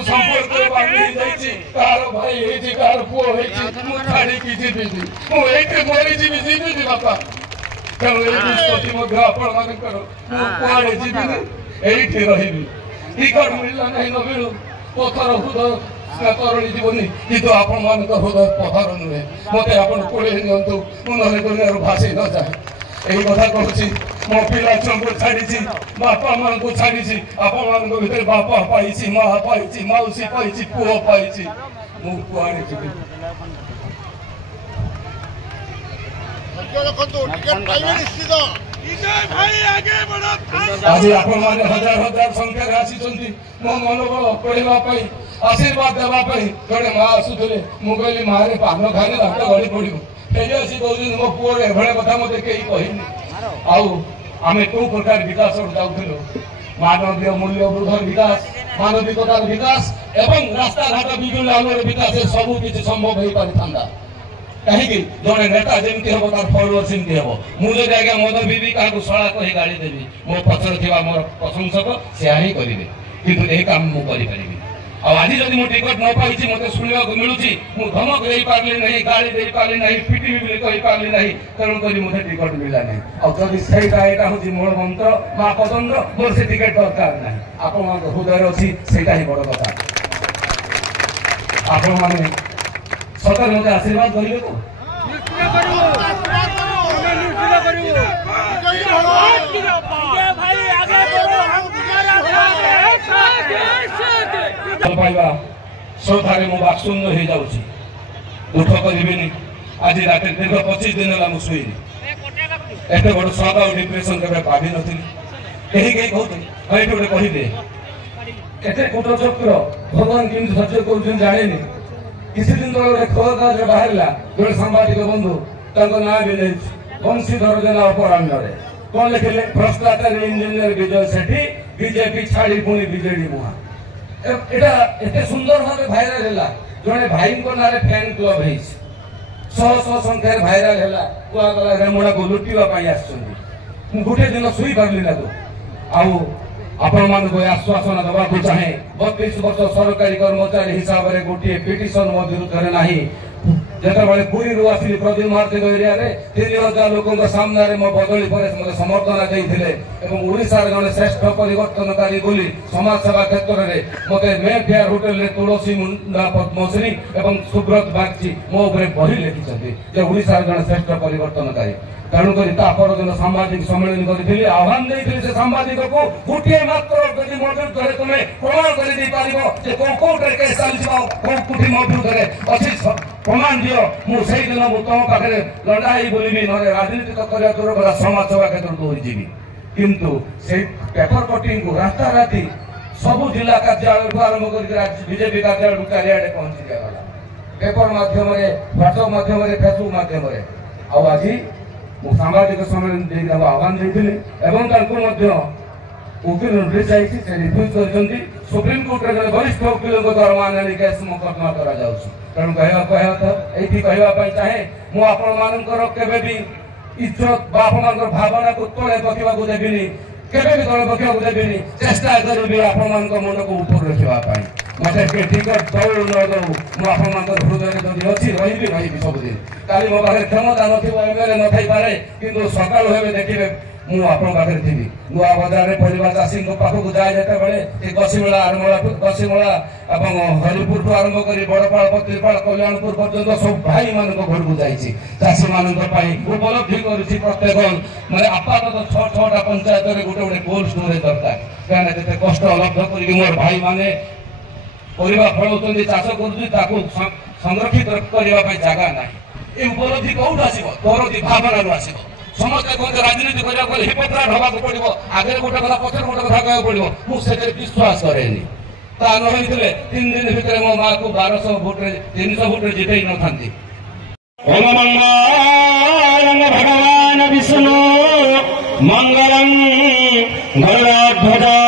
संपर्क कार भाई कार पुओ छाड़ी जीवी मुझे मरी जीवी बापा तेणु आपड़े जीवन ये रही टिकट मिलला नहीं न मिलू पथर हृदय तरणी जीवनी कितु आपण मान हृदय पथर नुहे मत आप कोड़े नियंतु मुझे दुनिया भाषी न जाए यही कथा कहूँ मो पिला छुआ को छाड़ी बापा मां को छाड़ी आपण मान भर बापा पाई माँ पाई मौसी पाई पुओ पाई मुझे जीवी आज आपण मैंने हजार हजार संख्यार आसी मो मनोबल पढ़ाई आशीर्वाद देवाई जड़े माँ आसुले मुझे माँ पान खाने दात गड़ी पड़ो फेरी कौन मो पुओ एभलिया कथा मत कहीं कहनी आम कौ प्रकार विकास जाऊँ मानवीय मूल्यबोधर विकास मानविकतार विकास एवं रास्ता घाट विभिन्न आलोर विकास सबू किसी संभव हो पारि था कहीं जड़े नेता जमी हम तार फलोअर सेमती हम मुझे आज्ञा मद पीबी क्या शला कही गाड़ी देवी मो पचर थी मोर प्रशंसक से ही करेंगे किंतु यही काम मुझे आज जब मुझे टिकट न पाई मत शुणा मिलूँ मुझे धमक दे पार्ली नहीं गाड़ी दे पार्ली नहीं पिटी भी कही पार्ली नहीं तेणुक मुझे टिकट मिलला नहीं आदि सहीटा यहाँ हूँ मोर मंत्र माँ पदंड मोर से टिकट दरकार ना आपण हृदय अच्छी से बड़ कथा आपण मैंने सतर्क मत आशीर्वाद करेंगे तो पाइबा श्रद्धारे मो बाक्शून्य हो जाऊँ दुख करी आज रात दीर्घ 25 दिन है मुझे शुईनी एत बड़ शक और डिप्रेशन के भावी नी कहीं कहीं कहते ये गोटे कहीदे केते कूटचक्र भगवान केमती सह्य कर जाने किसी दिन तक गोटे खबर कागज बाहर गोटे सांबादिक बंधु ना भी बंशीधर जेना अपराह्न कौन लिखिले भ्रष्टाचारी इंजीनियर विजय सेठी बीजेपी छाड़ी पुणी बीजेडी मुहा एटा एते सुंदर भाव भाइराल है जड़े भाई ना फैन क्लब है शह शह संख्यार भाइराल है कहला रेमुणा को लुटापी गोटे दिन शुई पार्ली ना आपण मान आश्वासन दवा चाहे 32 वर्ष सरकारी कर्मचारी हिसाब से गोटे पिटिशन मो विरुद्ध ना जिते पुरी आसली प्रदीप महार्थिक एरिया 3000 लोकों सामने मो बदली पर मत समर्थन देते ओडार जड़े श्रेष्ठ परिवर्तनकारी बोली समाज सेवा क्षेत्र में मत मे फेयर होटेल तुलसी मुंडा पद्मश्री और सुब्रत बागची मो बही लिखिं ओडार जड़े श्रेष्ठ परिवर्तनकारी तेणुक दिन साम्बादिक सम्मेलन करी आह्वान देते से सांबादिक को गोटे मात्र यदि मो विरुद्ध तुम प्रमाण कर केस चलती मो विरुद्ध अच्छी प्रमाण दियो मुझे दिन मुझे तुम पाखे लड़ाई बोलि ना राजनीति करने दूर कथा समाज सेवा क्षेत्र को जी किंतु से पेपर कटिंग को रास्ता राति सबू जिला कार्यालय आरंभ कर बीजेपी कार्यालय चारिड़े पहुंची जाएगा पेपर मध्यम व्हाट्सअप मध्यम फेसबुक मध्यम आज मु सांबादिक सम्मेलन आह्वान देते वकिल नोटिस आई रिफ्यूज कर सुप्रीम कोर्ट में वरिष्ठ वकिल दरमा ने केस मुकदमा करा तेणु कहवाई चाहे मुझे भी इज्जत बापा भावना को तले रखा देवी केवे भी तले रखा देवी चेष्टा करी आपण मन को ऊपर रखापी मत टिकट दौ न दौ मुझे हृदय जब अच्छी रही सबुदिन काली मो पाखे क्षमता नमएलए न पारे कि सका देखिए मुझे थी नुआ बजार में परिवार चाषी पाखक जाए जिते गसीमूला गसीमूला हरिपुर ठू आरंभ कर बड़पाड़ पत्रीपाड़ कल्याणपुर पर्यटन सब भाई मान घर को जाइए चाषी मान उपलब्धि कर प्रत्येक मैं आपातत 6-6टा पंचायत में गोटे गोटे कोल्ड स्टोरेज दरकार कहीं जिते कष्ट लब्ध कर मोर भाई मैंने परिवा फल चाष कर संरक्षित करने जगह ना ये उपलब्धि कौट आस भावना आसो समस्ते कहते राजनीति करने हिपत्रा ढवा पड़ो आगे गोटे कथा पचर गोटे कथा कह पड़ो मुझे विश्वास करे ता नई 3 दिन भितर मो माँ को 1200 भोटे 300 भोटे जितई न था भगवान विष्णु मंगलम गरुड़ध्वज